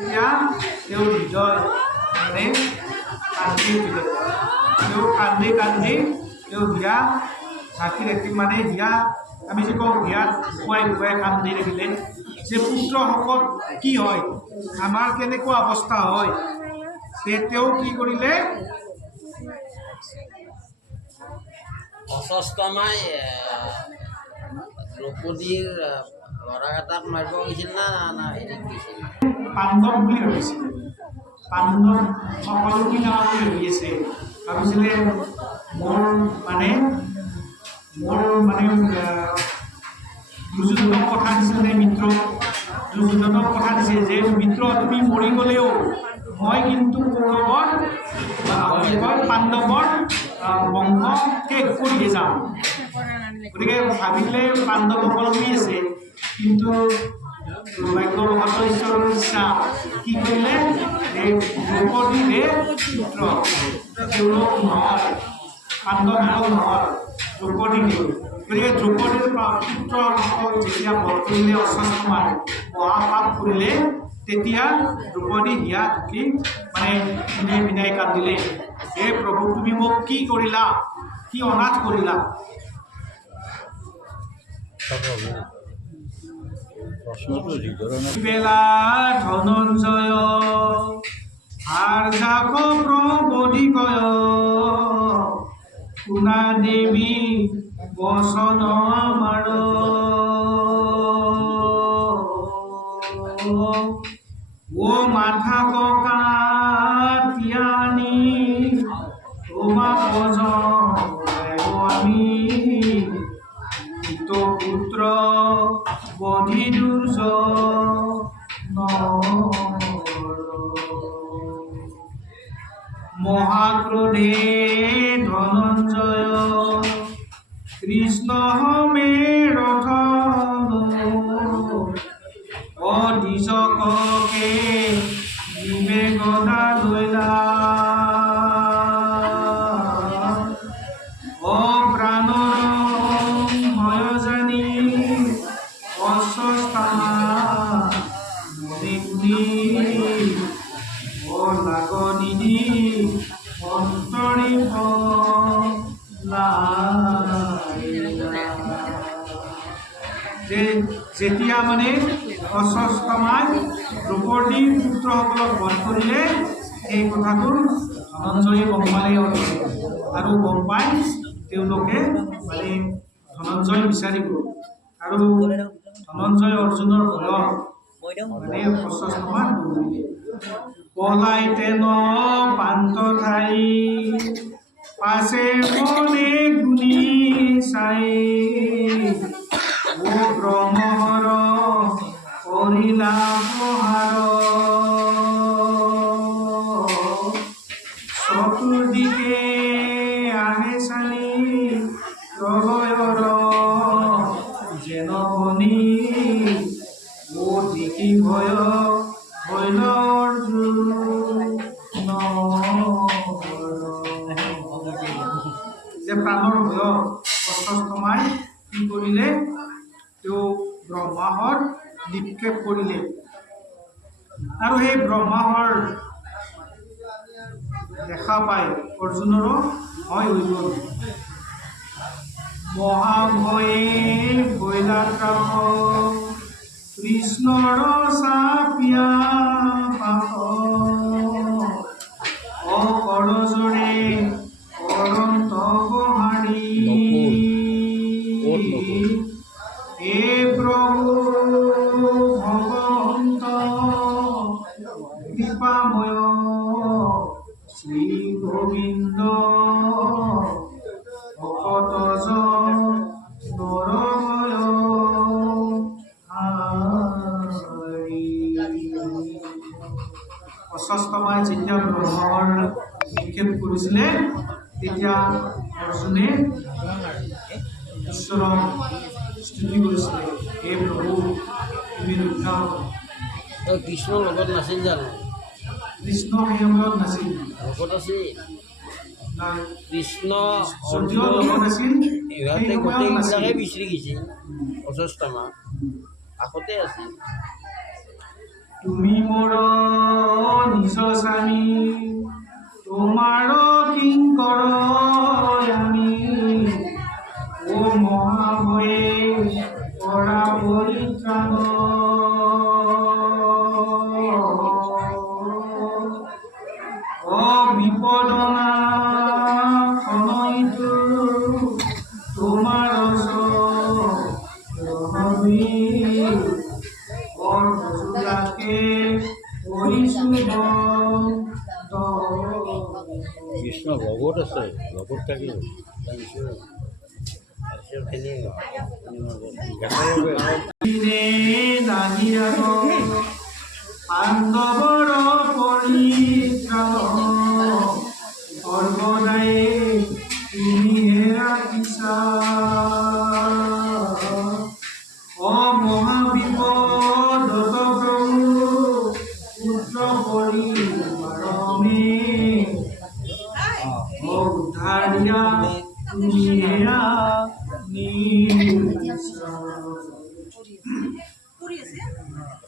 এতিয়া তেওঁ হৃদয় মানে কান্দি উঠিলে। তেওঁ কান্দি কান্দি তেওঁ হিয়া ঝাঁকি ৰাখি মানে হিয়া আমি যে কওঁ হিয়াত খুৱাই খুৱাই কান্দি ৰাখিলে যে পুত্ৰসকল কি হয়, আমাৰ কেনেকুৱা অৱস্থা হয়। তেওঁ কি কৰিলে, অস্বস্থমাই দ্ৰৌপদীৰ ল'ৰাকেইটাক মাৰিব গৈছিল না হেৰি গৈছিল? পাণ্ডৱ বুলি ভাবিছিলে। পাণ্ডৱ সকলো কিনা বুলি ভাবি আছে, ভাবিছিলে মোৰ মানে দুৰ্যোধনক কথা দিছিলে, মিত্ৰ দুৰ্যোধনক কথা দিছে যে মিত্ৰ তুমি মৰি গ'লেও মই কিন্তু কৌৰৱৰ পাণ্ডৱৰ বংশ শেষ কৰিয়ে যাম। গতিকে ভাবিলে পাণ্ডৱসকল শুই আছে, কিন্তু দুৰ্ভাগ্যবশত ঈশ্বৰৰ ইচ্ছা কি কৰিলে, এই দ্ৰৌপদীৰে পুত্ৰ তেওঁলোক নহয়, পাণ্ডৱসকল নহয়, দ্ৰৌপদীৰে। গতিকে দ্ৰৌপদীৰ পুত্ৰসকল যেতিয়া বধ কৰিলে, অস্বস্থমাই মহাপাপ কৰিলে, তেতিয়া দ্ৰৌপদী হিয়া ঢুকি মানে বিনাই বিনাই কান্দিলে, হে প্ৰভু তুমি মোক কি কৰিলা, কি অনাথ কৰিলা। বেলা ধনঞ্জয় আৰ্যাক প্ৰবধি কয়, শুনা দেৱী বচন আমাৰ। ও মাথা ককা তিয়ানি তোমা বজ আমি পুত্ৰ বধি দুৰ্যোধন। মহাক্ৰোধে ধনঞ্জয় কৃষ্ণ মে ৰথ অধিজকে দিবে গদা লৈলা। যেতিয়া মানে অস্বস্থমাই দ্ৰৌপদীৰ পুত্ৰসকলক বধ কৰিলে, এই কথাটো ধনঞ্জয়ে গম পালে আৰু গম পাই তেওঁলোকে মানে ধনঞ্জয় বিচাৰি গ'ল আৰু ধনঞ্জয় অৰ্জুনৰ ভয়ত মানে অস্বস্থমাক দৌৰিলে। পলাই তেন পান্ত ঠাই পাছে মনে গুণি চাই, ও ব্ৰহ্মৰ কৰিলা প্ৰহাৰ। চতুৰ্দিশে আহে চালি প্ৰলয়ৰ যেন বনি, ও দেখি ভয় হইল যে প্ৰাণৰ ভয়ত অস্বস্থমাই কি কৰিলে, তেওঁ ব্ৰহ্মাহৰ নিক্ষেপ কৰিলে আৰু সেই ব্ৰহ্মাহৰ দেখা পাই অৰ্জুনৰো ভয় হৈ গ'ল। মহাভয়ে ভৈলাকাশ কৃষ্ণৰ চাপিয়া পাশ, অকৰজৰে অনন্ত গোহাৰি। হে প্ৰভু ভগৱন্ত কৃপাময় শ্ৰী গোবিন্দ, ভকত নৰময় হৰি। অস্বস্থমাই যেতিয়া ব্ৰহ্মাৰ নিক্ষেপ কৰিছিলে, তেতিয়া অৰ্জুনে ঈশ্বৰক স্তুতি কৰিছিলে, হে প্ৰভু তুমি ৰক্ষা কৰা। কৃষ্ণৰ লগত নাছিল জানো? কৃষ্ণ সেই সময়ত নাছিল, ভকত আছিল। কৃষ্ণ যদিও লগত আছিল, ইহঁতে গোটেইবিলাকে বিচৰি গৈছিল। অস্বস্থমা কাষতে আছিল। তুমি মোৰ কৰিছো বন্ধ। কৃষ্ণ লগত আছে, লগত থাকিব দিনে নাহিয়াব পাণ্ডৱৰ পৰিত্ৰাণ, সৰ্বদাই তুমিহে ৰাখিছা। অ মহাবিপদত প্ৰভু পুত্ৰ পৰিবাৰমে, উদ্ধাৰ দিয়া তুমিহে নিৰ্বিচাৰ।